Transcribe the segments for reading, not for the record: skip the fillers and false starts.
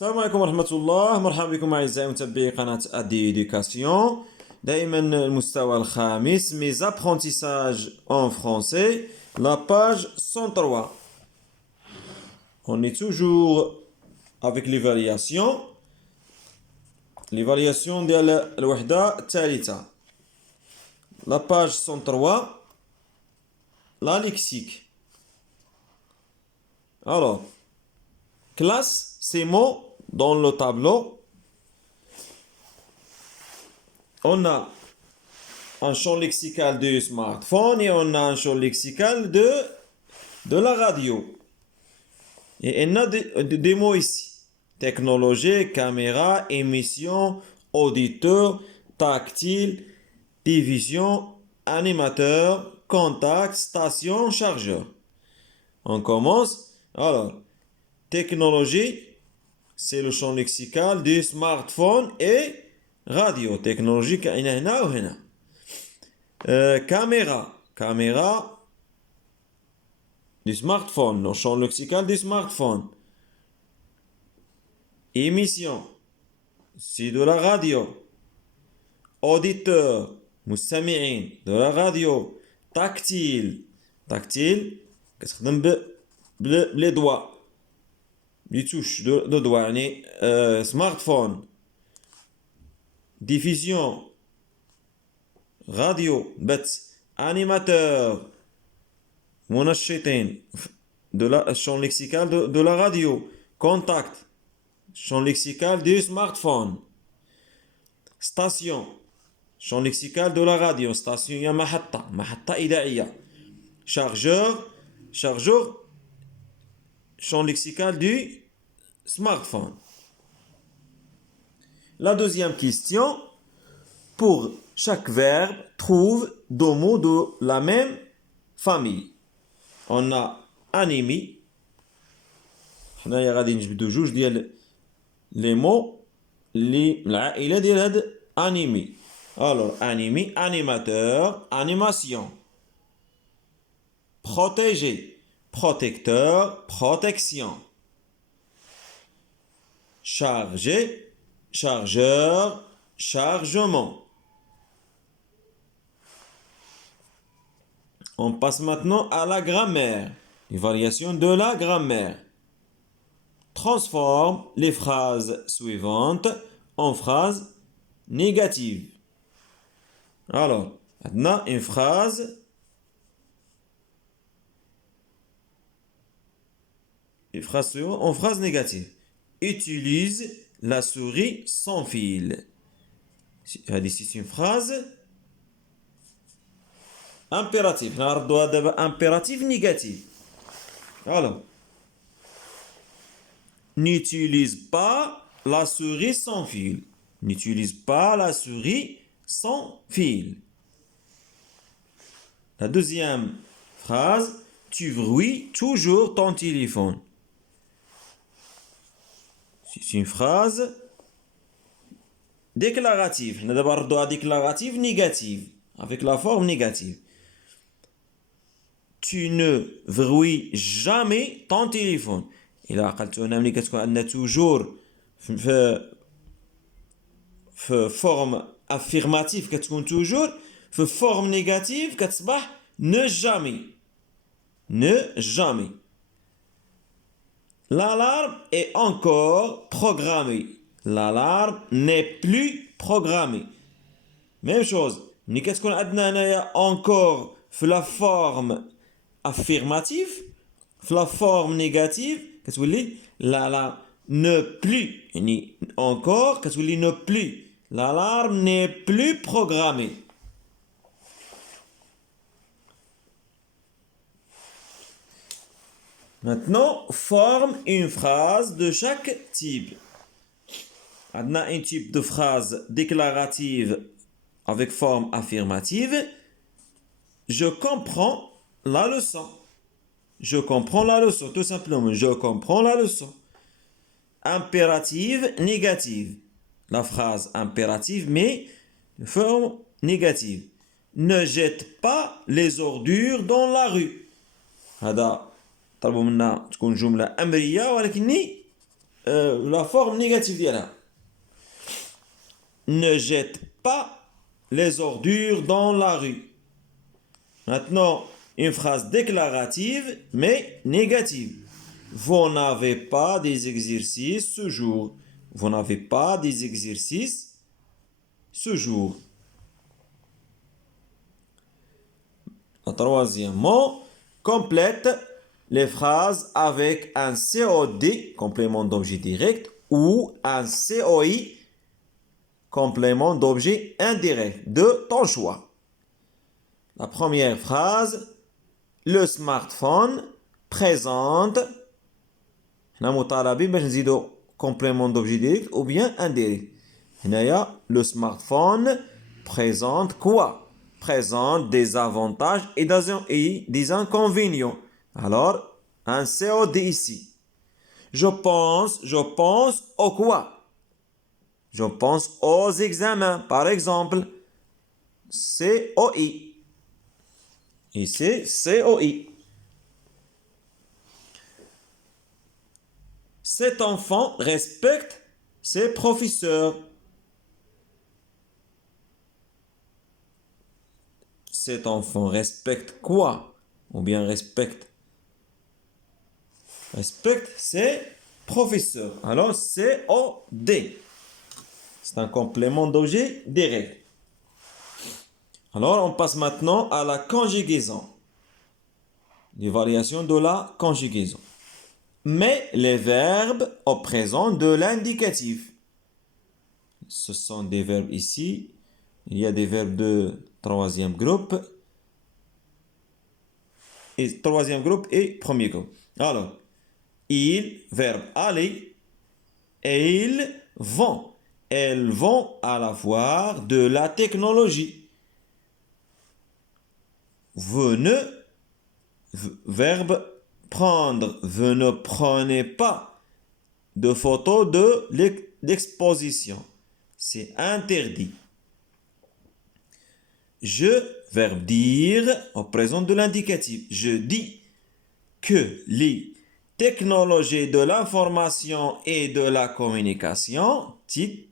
السلام عليكم ورحمة الله. مرحبا بكم أعزائي متابعي قناة أدي إيديوكاسيون. دائما المستوى الخامس mes apprentissages en français, la page 103. On est toujours avec l'évaluation ديال الوحدة الثالثة. La page 103, la lexique. Alors, classe ces mots dans le tableau. On a un champ lexical du smartphone et on a un champ lexical de la radio. Et on a des mots ici. Technologie, caméra, émission, auditeur, tactile, division, animateur, contact, station, chargeur. On commence. Alors, technologie, c'est le champ lexical du smartphone et radio. Technologie, هنا وهنا. Caméra du smartphone, le champ lexical du smartphone. Émission, c'est de la radio. Auditeur, مستمعين, de la radio. Tactile, كتخدم les doigts. Les touches de doigts, يعني smartphone. Diffusion, radio, بث. Animateur, منشطين, de la champ lexical de la radio. Contact, champ lexical du smartphone. Station, champ lexical de la radio. Station يا محطة إذاعية. Chargeur, champ lexical du smartphone. La deuxième question, pour chaque verbe, trouve deux mots de la même famille. On a animé. حنايا غادي نجبدو جوج ديال لي مو اللي من العائله ديال هاد انيمي. Alors animé, animateur, animation. Protéger, protecteur, protection. Charger, chargeur, chargement. On passe maintenant à la grammaire. Les variations de la grammaire. Transforme les phrases suivantes en phrases négatives. Alors, maintenant une phrase. Une phrase suivante en phrase négative. Utilise la souris sans fil. C'est une phrase impérative. نعرضوها دابا impérative négative. Alors, n'utilise pas la souris sans fil. N'utilise pas la souris sans fil. La deuxième phrase, tu verrouilles toujours ton téléphone. C'est une phrase déclarative. On a d'abord la déclarative négative, avec la forme négative. Tu ne verrouilles jamais ton téléphone. إلا عقلتو هنا ملي كتكون عندنا توجور في فورم افيرماتيف كتكون توجور في فورم نيجاتيف كتصبح ne jamais. L'alarme est encore programmée. L'alarme n'est plus programmée. Même chose. ملي كتكون عندنا هنايا encore في la forme affirmative, في la forme négative كتولي l'alarme ne plus. يعني encore كتولي ne plus. L'alarme n'est plus programmée. Maintenant, forme une phrase de chaque type. On a un type de phrase déclarative avec forme affirmative. Je comprends la leçon. Je comprends la leçon, tout simplement. Je comprends la leçon. Impérative négative. La phrase impérative, mais de forme négative. Ne jette pas les ordures dans la rue. هذا طلبوا منا تكون جملة أمرية ولكني la forme négative ديالها. Ne jette pas les ordures dans la rue. Maintenant, une phrase déclarative mais négative. Vous n'avez pas des exercices ce jour. Vous n'avez pas des exercices ce jour. Troisièmement, complète les phrases avec un COD, complément d'objet direct, ou un COI, complément d'objet indirect, de ton choix. La première phrase, le smartphone présente, complément d'objet direct ou bien indirect. Le smartphone présente quoi? Présente des avantages et des inconvénients. Alors, un COD ici. Je pense au quoi? Je pense aux examens. Par exemple, COI. Ici, COI. Cet enfant respecte ses professeurs. Cet enfant respecte quoi? Ou bien respecte ses professeurs. Alors, COD. C'est un complément d'objet direct. Alors, on passe maintenant à la conjugaison. L'évaluation de la conjugaison. Mais les verbes au présent de l'indicatif. Ce sont des verbes ici. Il y a des verbes de troisième groupe. Et troisième groupe et premier groupe. Alors, ils, verbe aller, et ils vont. Elles vont à la foire de la technologie. Vous ne, verbe prendre. Vous ne prenez pas de photos de l'exposition. C'est interdit. Je, verbe dire, au présent de l'indicatif. Je dis que les technologies de l'information et de la communication, TIC,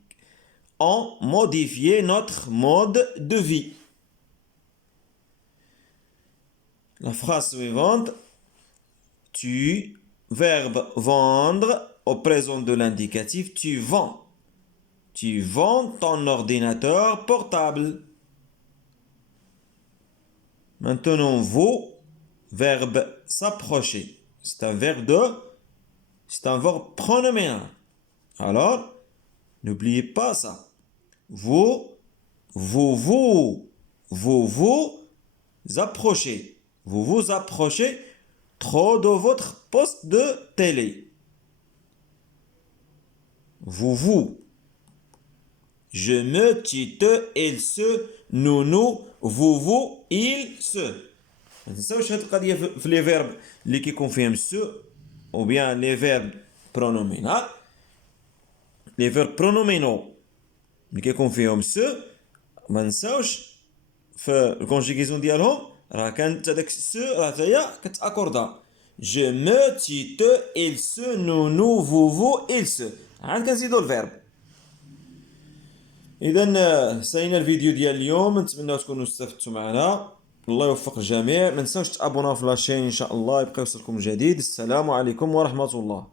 ont modifié notre mode de vie. La phrase suivante. Tu, verbe vendre, au présent de l'indicatif, tu vends. Tu vends ton ordinateur portable. Maintenant, vous, verbe s'approcher. C'est un verbe pronominal. Alors, n'oubliez pas ça. Vous approchez. Vous vous approchez trop de votre poste de télé. Vous. Je me, tu, te, il, se, nous, vous, il, se. ما تنساوش هاد القضية في les verbes اللي كيكون فيهم se ou bien les verbes pronominaux. Les verbes pronominaux اللي كيكون فيهم se ما نساوش في الكونجيغيزون ديالهم راه كانت هذاك se راه حتى هي كتاكوردا. Je me, tu, te, il, se, nous, vous, il, se. عاد كنزيدو الفيرب. اذا سالينا الفيديو ديال اليوم، نتمنى تكونوا استفدتوا معنا. الله يوفق الجميع. ما تنساوش تابوناو في لاشين ان شاء الله يبقى يوصلكم جديد. السلام عليكم ورحمة الله.